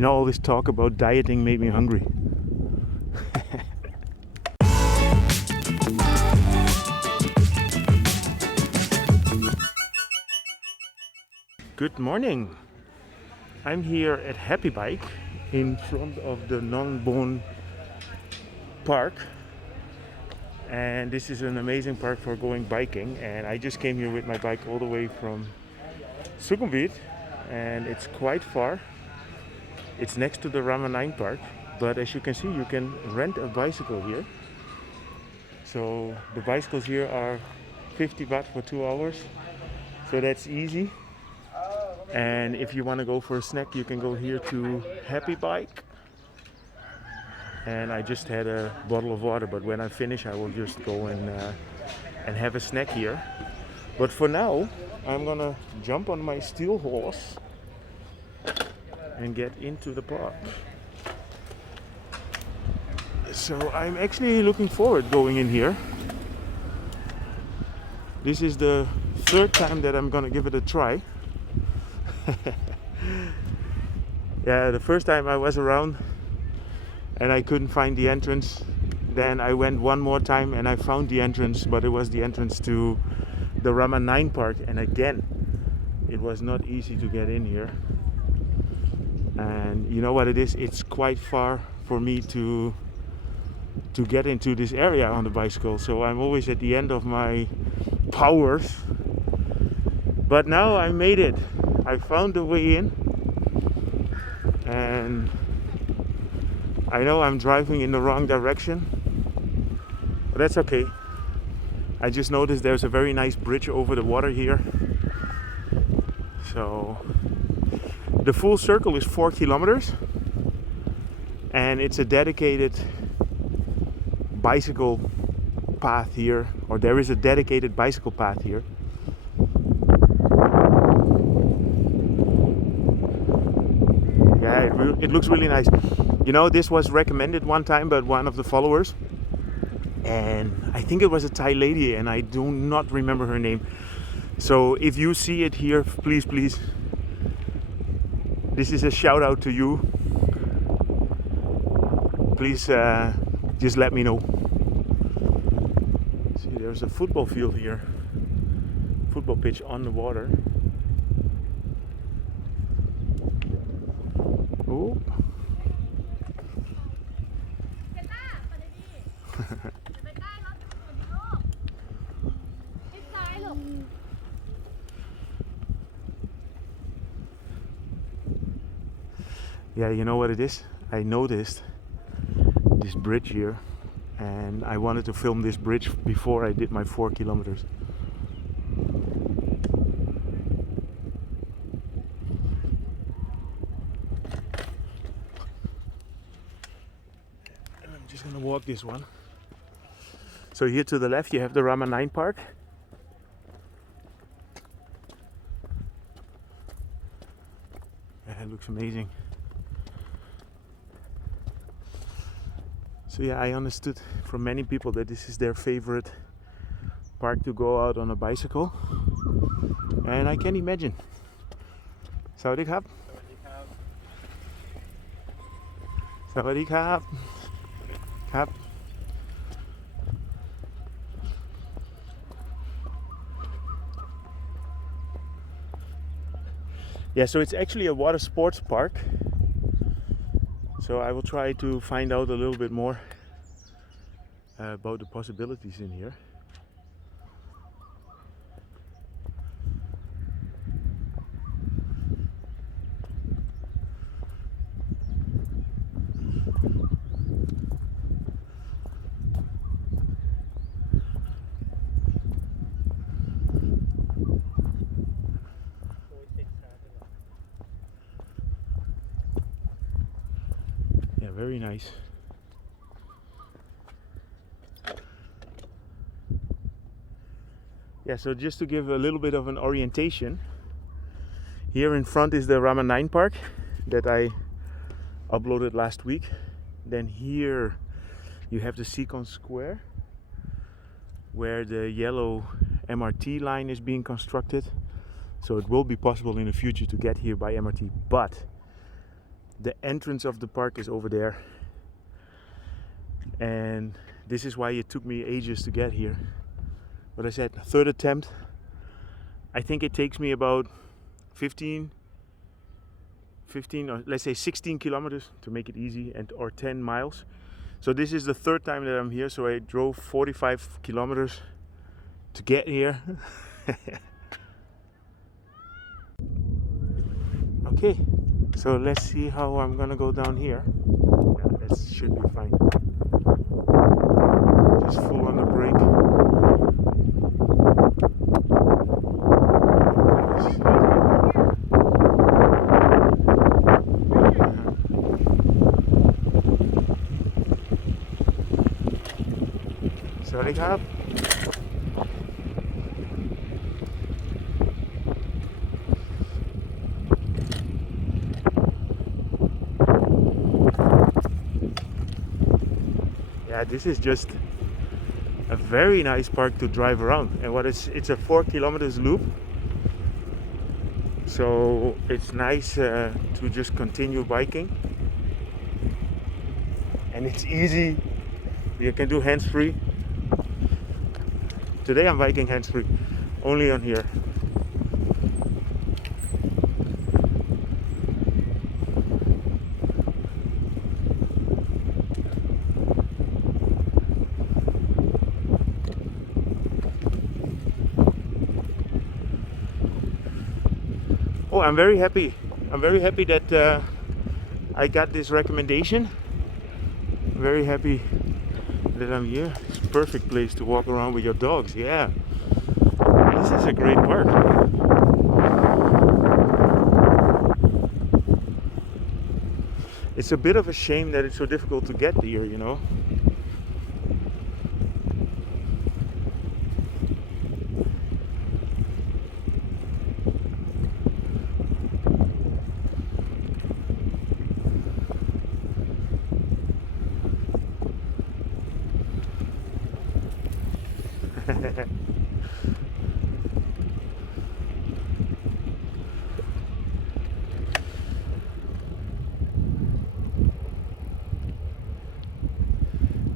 You know, all this talk about dieting made me hungry. Good morning. I'm here at Happy Bike in front of the Nong Bon Park, and this is an amazing park for going biking. And I just came here with my bike all the way from Sukhumvit, and it's quite far. It's next to the Rama Park, but as you can see, you can rent a bicycle here. So the bicycles here are 50 baht for 2 hours, so that's easy. And if you want to go for a snack, you can go here to Happy Bike. And I just had a bottle of water, but when I finish I will just go and have a snack here. But for now I'm gonna jump on my steel horse and get into the park. So I'm actually looking forward going in here. This is the third time that I'm gonna give it a try. Yeah, the first time I was around and I couldn't find the entrance. Then I went one more time and I found the entrance, but it was the entrance to the Rama Park, and again it was not easy to get in here. And you know what it is, it's quite far for me to get into this area on the bicycle, so I'm always at the end of my powers. But now I made it. I found the way in, and I know I'm driving in the wrong direction, but that's okay. I just noticed there's a very nice bridge over the water here. So the full circle is 4 kilometers, and it's a dedicated bicycle path here, or there is a dedicated bicycle path here. Yeah, it looks really nice. You know, this was recommended one time by one of the followers, and I think it was a Thai lady, and I do not remember her name. So if you see it here, please, this is a shout out to you. Please just let me know. See, there's a football field here, football pitch on the water. Oh. Yeah, you know what it is? I noticed this bridge here, and I wanted to film this bridge before I did my 4 kilometers. And I'm just gonna walk this one. So here to the left you have the Rama Park. Yeah, it looks amazing. So yeah, I understood from many people that this is their favorite park to go out on a bicycle, and I can imagine. Sawadee krap. Sawadee krap. Krap. Yeah, so it's actually a water sports park. So I will try to find out a little bit more about the possibilities in here. Very nice. Yeah, so just to give a little bit of an orientation, here in front is the Rama Park that I uploaded last week. Then here you have the Seacon Square, where the yellow MRT line is being constructed. So it will be possible in the future to get here by MRT, but The entrance of the park is over there, and this is why it took me ages to get here. But I said, third attempt. I think it takes me about 15 or let's say 16 kilometers to make it easy, and or 10 miles. So this is the third time that I'm here, so I drove 45 kilometers to get here. Okay, so let's see how I'm gonna go down here. Yeah, that should be fine. Just full on the brake. Sorry, Cap. Yeah, this is just a very nice park to drive around, and it's a 4 kilometers loop, so it's nice to just continue biking, and it's easy. You can do hands-free. Today I'm biking hands-free, only on here. Oh, I'm very happy. I'm very happy that I got this recommendation. I'm very happy that I'm here. It's a perfect place to walk around with your dogs. Yeah, this is a great park. It's a bit of a shame that it's so difficult to get here, you know.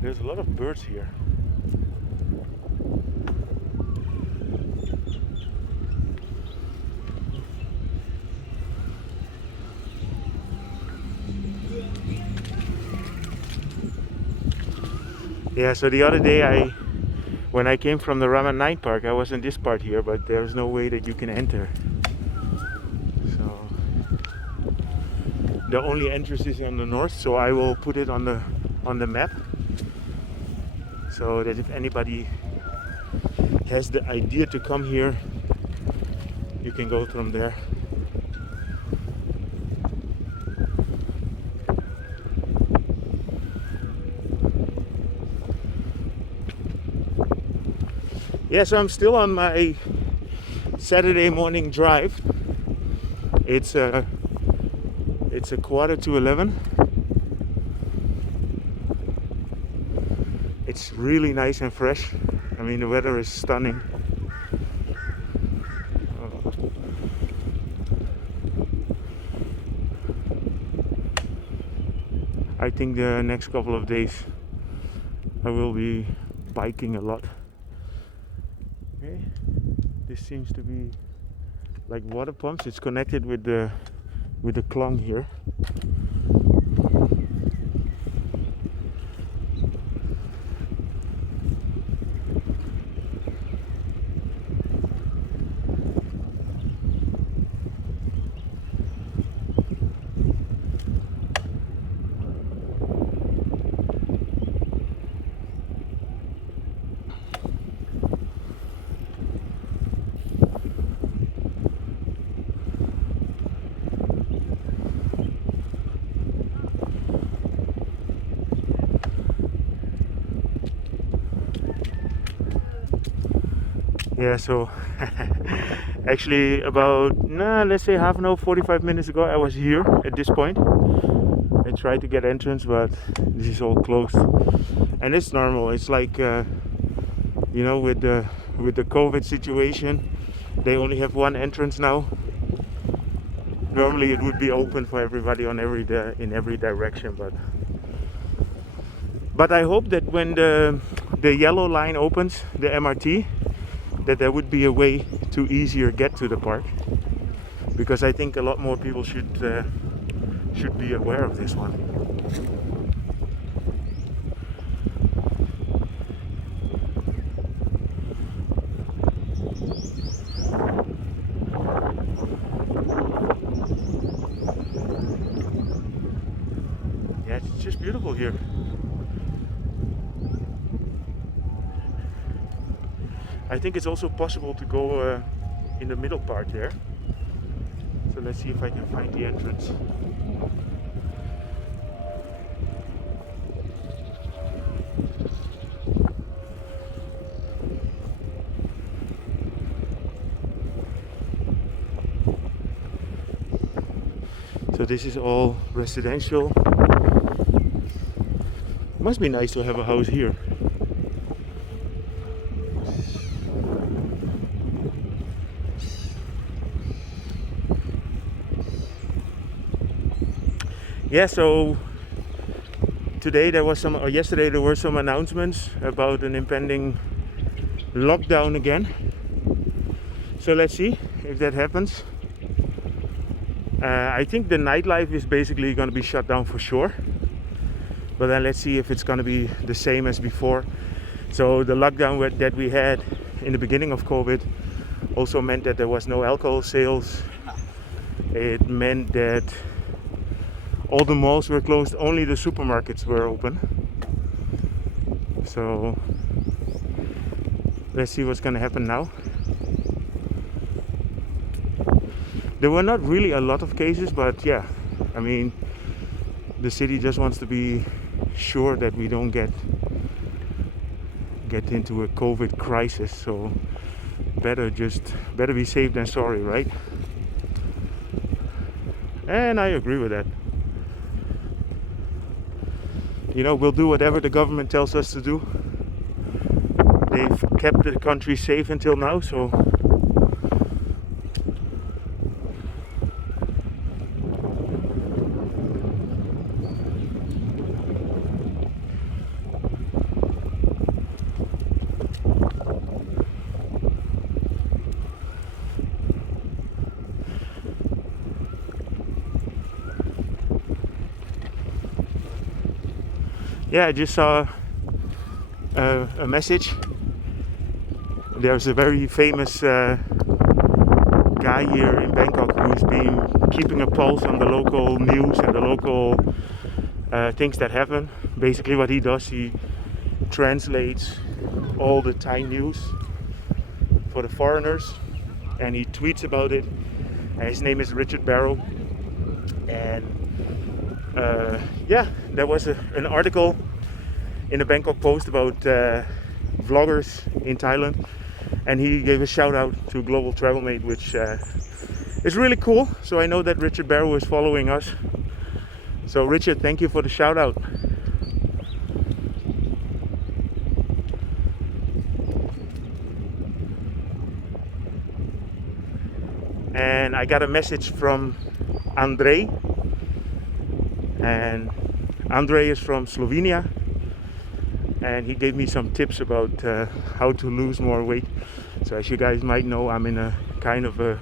There's a lot of birds here. Yeah, so the other day when I came from the Rama Night Park, I was in this part here, but there's no way that you can enter. So the only entrance is on the north, so I will put it on the map, so that if anybody has the idea to come here, you can go from there. Yeah, so I'm still on my Saturday morning drive. It's a 11:15. It's really nice and fresh. I mean, the weather is stunning. I think the next couple of days I will be biking a lot. Okay, this seems to be like water pumps. It's connected with the klong here. Yeah, so actually about, let's say half an hour, 45 minutes ago, I was here at this point. I tried to get entrance, but this is all closed. And it's normal. It's like, you know, with the COVID situation, they only have one entrance now. Normally it would be open for everybody on in every direction, but I hope that when the yellow line opens, the MRT, that there would be a way to easier get to the park, because I think a lot more people should be aware of this one. Yeah, it's just beautiful here. I think it's also possible to go in the middle part there. So let's see if I can find the entrance. So this is all residential. Must be nice to have a house here. Yeah, so today there was some, or yesterday there were some announcements about an impending lockdown again. So let's see if that happens. I think the nightlife is basically going to be shut down for sure. But then let's see if it's going to be the same as before. So the lockdown that we had in the beginning of COVID also meant that there was no alcohol sales. It meant that all the malls were closed, only the supermarkets were open. So let's see what's going to happen now. There were not really a lot of cases, but yeah, I mean, the city just wants to be sure that we don't get into a COVID crisis. So better be safe than sorry, right? And I agree with that. You know, we'll do whatever the government tells us to do. They've kept the country safe until now, so yeah, I just saw a message. There's a very famous guy here in Bangkok who's been keeping a pulse on the local news and the local things that happen. Basically what he does, he translates all the Thai news for the foreigners and he tweets about it. And his name is Richard Barrow. And yeah, there was an article in the Bangkok Post about vloggers in Thailand, and he gave a shout out to Global Travel Mate, which is really cool. So I know that Richard Barrow is following us. So Richard, thank you for the shout out. And I got a message from Andrej. And Andrej is from Slovenia, and he gave me some tips about how to lose more weight. So as you guys might know, I'm in a kind of a,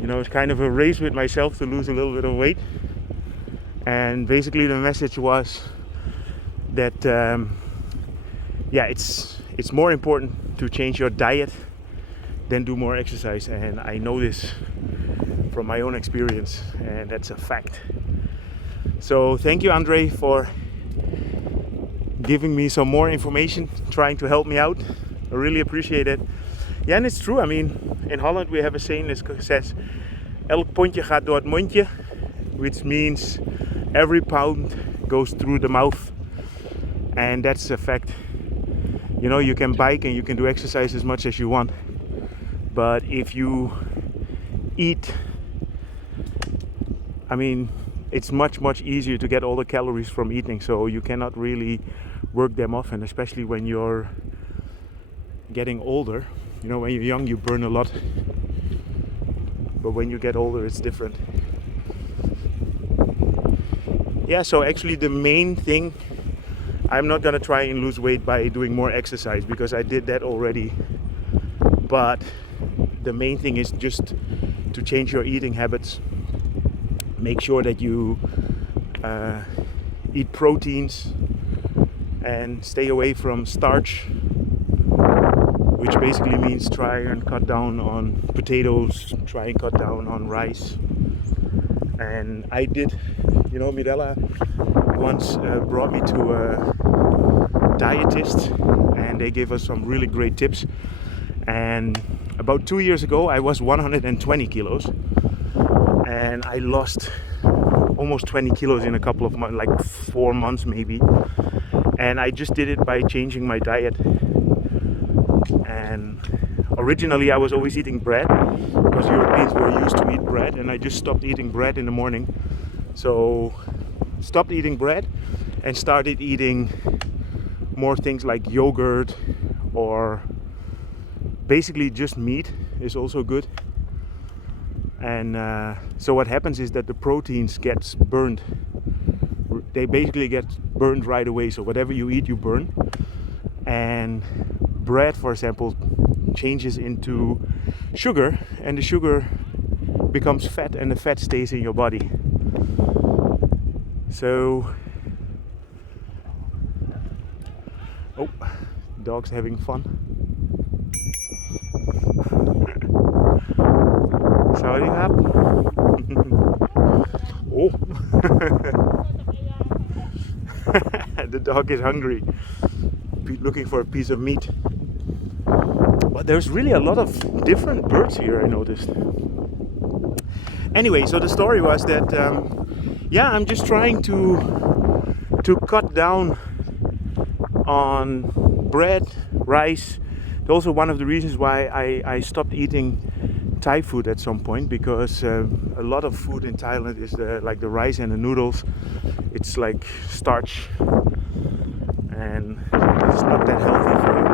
it's kind of a race with myself to lose a little bit of weight. And basically the message was that yeah, it's more important to change your diet than do more exercise. And I know this from my own experience, and that's a fact. So thank you, Andrej, for giving me some more information, trying to help me out. I really appreciate it. Yeah, and it's true. I mean, in Holland we have a saying that says elk pondje gaat door het mondje, which means every pound goes through the mouth. And that's a fact. You know, you can bike and you can do exercise as much as you want, but if you eat, I mean, it's much easier to get all the calories from eating, so you cannot really work them off. And especially when you're getting older, when you're young you burn a lot but when you get older it's different. Yeah, so actually the main thing, I'm not gonna try and lose weight by doing more exercise because I did that already, but the main thing is just to change your eating habits. Make sure that you eat proteins and stay away from starch, which basically means try and cut down on potatoes, try and cut down on rice. And I did, you know, Mirella once brought me to a dietist and they gave us some really great tips. And about 2 years ago I was 120 kilos and I lost almost 20 kilos in a couple of months, like 4 months maybe. And I just did it by changing my diet. And originally I was always eating bread because Europeans were used to eat bread, and I just stopped eating bread in the morning. So stopped eating bread and started eating more things like yogurt, or basically just meat is also good. And so what happens is that the proteins gets burned. They basically get burned right away. So whatever you eat, you burn. And bread, for example, changes into sugar, and the sugar becomes fat, and the fat stays in your body. So, oh, dog's having fun. Sorry, up. Oh, the dog is hungry, looking for a piece of meat. But there's really a lot of different birds here, I noticed. Anyway, so the story was that yeah, I'm just trying to cut down on bread, rice. It's also one of the reasons why I stopped eating Thai food at some point, because a lot of food in Thailand is like the rice and the noodles. It's like starch, and it's not that healthy for you.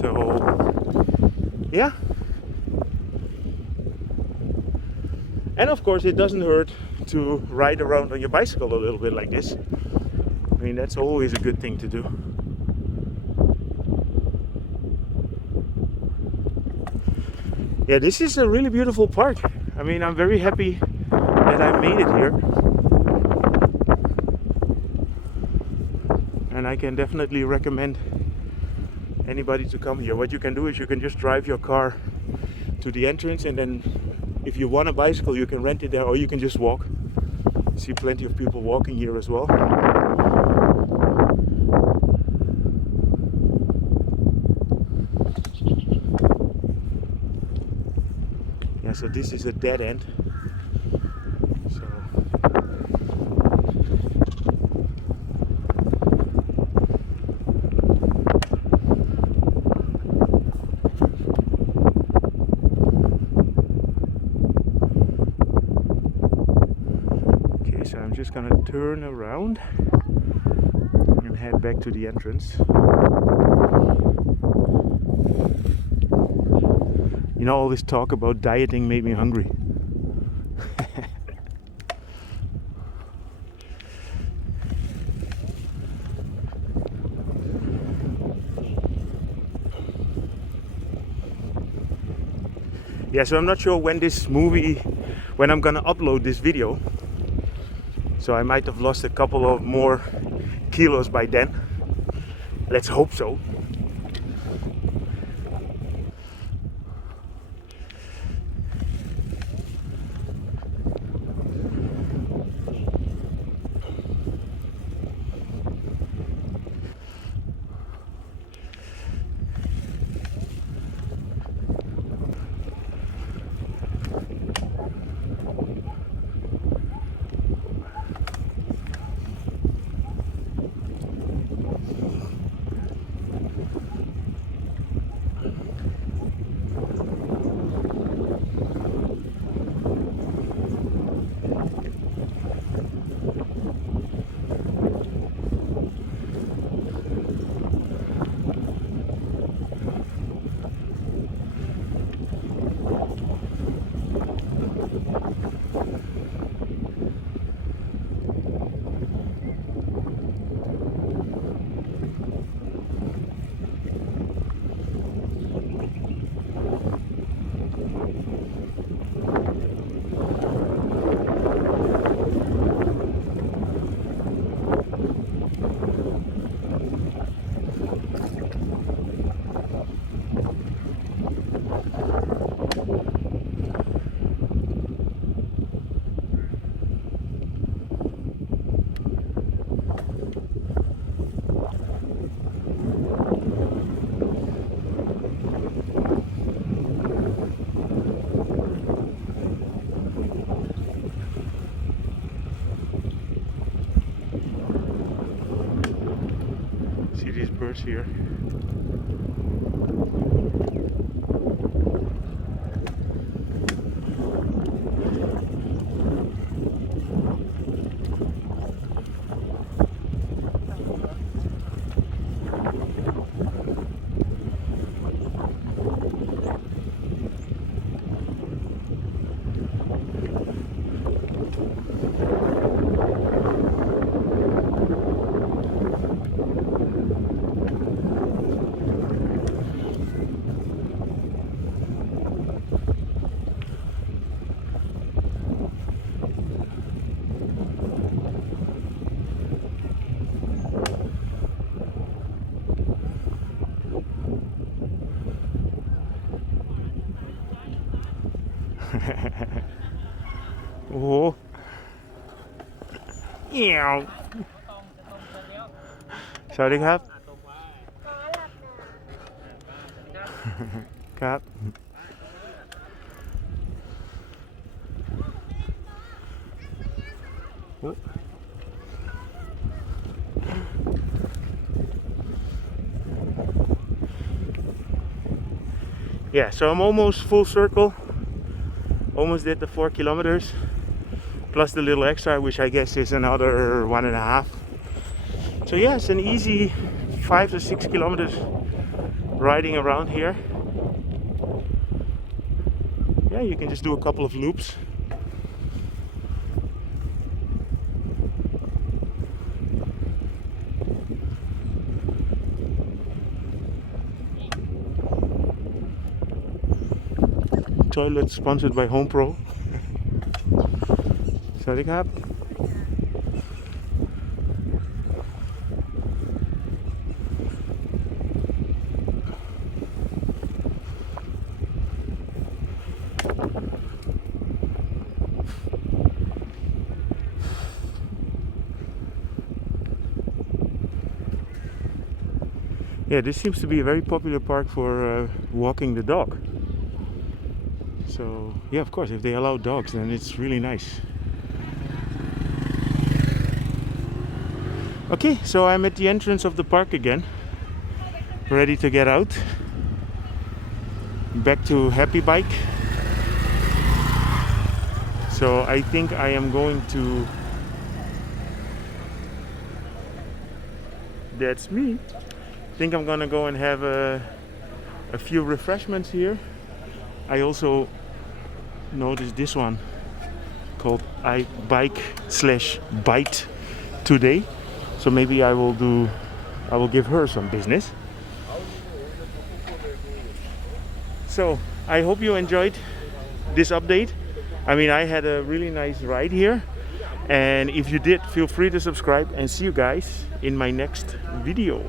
So yeah, and of course it doesn't hurt to ride around on your bicycle a little bit like this. I mean, that's always a good thing to do. Yeah, this is a really beautiful park. I mean, I'm very happy that I made it here. And I can definitely recommend anybody to come here. What you can do is you can just drive your car to the entrance, and then if you want a bicycle you can rent it there, or you can just walk. See plenty of people walking here as well. Yeah, so this is a dead end. So okay, so I'm just gonna turn around and head back to the entrance. You know, all this talk about dieting made me hungry. Yeah, so I'm not sure when I'm gonna upload this video. So I might have lost a couple of more kilos by then. Let's hope so. See these birds here? Oh, yeah. สวัสดีครับ ครับ Yeah, so I'm almost full circle. Almost did the 4 kilometers. Plus the little extra, which I guess is another 1.5. So yeah, it's an easy 5 to 6 kilometers riding around here. Yeah, you can just do a couple of loops. Toilet sponsored by Home Pro. Sorry, Cap. Yeah, this seems to be a very popular park for walking the dog. So yeah, of course, if they allow dogs, then it's really nice. Okay, so I'm at the entrance of the park again, ready to get out. Back to Happy Bike. So I think I am going to... That's me. I think I'm gonna go and have a few refreshments here. I also noticed this one called I Bike / Bite today. So maybe I will give her some business. So I hope you enjoyed this update. I mean, I had a really nice ride here. And if you did, feel free to subscribe and see you guys in my next video.